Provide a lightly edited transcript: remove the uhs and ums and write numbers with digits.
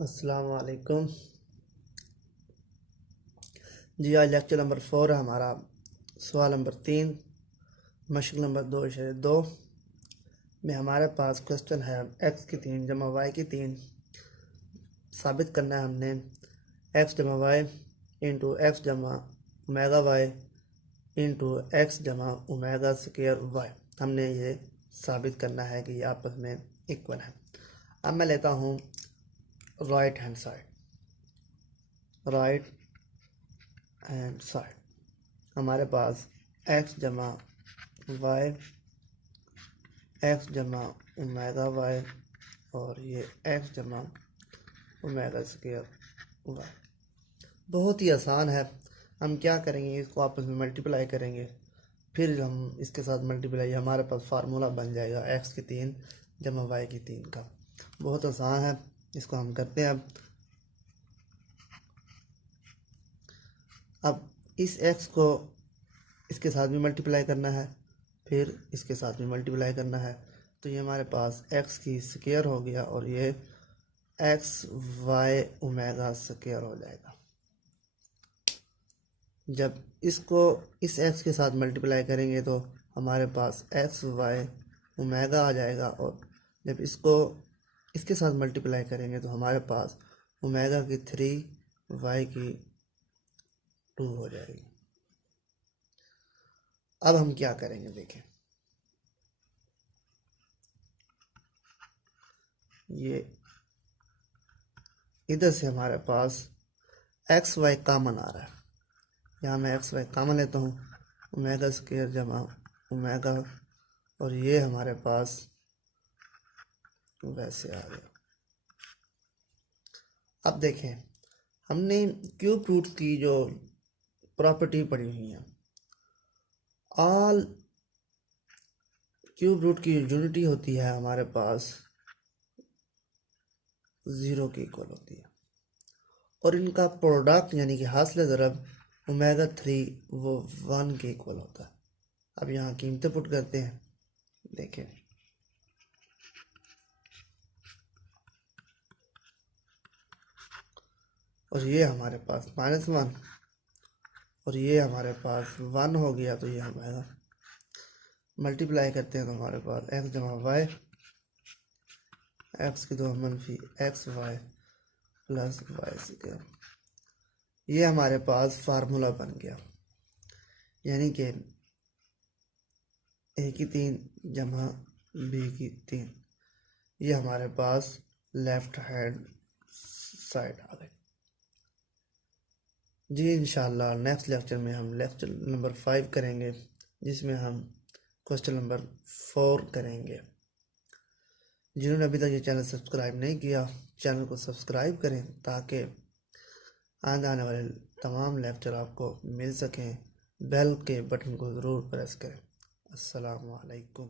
अस्सलाम वालेकुम जी। आज लेक्चर नंबर 4 है हमारा। सवाल नंबर 3 मशक नंबर 2.2 में हमारे पास क्वेश्चन है x की 3 जमा y की 3 साबित करना है हमने। x जमा वाई इंटू एक्स जमा ओमेगा वाई इंटू एक्स जमा ओमेगा स्क्वायर वाई हमने ये साबित करना है कि ये आपस में इक्वल है। अब मैं लेता हूँ राइट हैंड साइड हमारे पास x जमा वाई एक्स जमा ओमेगा वाई और ये x जमा ओमेगा स्क्वायर वाई। बहुत ही आसान है। हम क्या करेंगे, इसको आपस में मल्टीप्लाई करेंगे, फिर हम इसके साथ मल्टीप्लाई, हमारे पास फार्मूला बन जाएगा x की 3 जमा y की 3 का। बहुत आसान है, इसको हम करते हैं। अब इस x को इसके साथ भी मल्टीप्लाई करना है, फिर इसके साथ भी मल्टीप्लाई करना है, तो ये हमारे पास x की स्क्वायर हो गया और ये एक्स वाई ओमेगा स्क्वायर हो जाएगा। जब इसको इस x के साथ मल्टीप्लाई करेंगे तो हमारे पास एक्स वाई ओमेगा आ जाएगा, और जब इसको इसके साथ मल्टीप्लाई करेंगे तो हमारे पास ओमेगा की 3 वाई की 2 हो जाएगी। अब हम क्या करेंगे, देखें, ये इधर से हमारे पास एक्स वाई कॉमन आ रहा है। यहाँ मैं एक्स वाई कॉमन लेता हूँ, ओमेगा स्क्वायर जमा ओमेगा, और ये हमारे पास वैसे आ गया। अब देखें, हमने क्यूब रूट्स की जो प्रॉपर्टी पढ़ी हुई है, ऑल क्यूब रूट की यूनिटी होती है हमारे पास 0 के इक्वल होती है, और इनका प्रोडक्ट यानी कि हासिल ज़रब ओमेगा 3 वो 1 के इक्वल होता है। अब यहाँ कीमतें पुट करते हैं, देखें, और ये हमारे पास -1 और ये हमारे पास 1 हो गया, तो ये हमारा मल्टीप्लाई करते हैं तो हमारे पास एक्स जमा वाई, एक्स की 2 मनफी x y plus y square. ये हमारे पास फार्मूला बन गया, यानी कि ए की 3 जमा बी की 3, ये हमारे पास लेफ्ट हैंड साइड आ गई जी। इंशाल्लाह नेक्स्ट लेक्चर में हम लेक्चर नंबर 5 करेंगे, जिसमें हम क्वेश्चन नंबर 4 करेंगे। जिन्होंने अभी तक ये चैनल सब्सक्राइब नहीं किया, चैनल को सब्सक्राइब करें ताकि आने वाले तमाम लेक्चर आपको मिल सकें। बेल के बटन को ज़रूर प्रेस करें। अस्सलाम वालेकुम।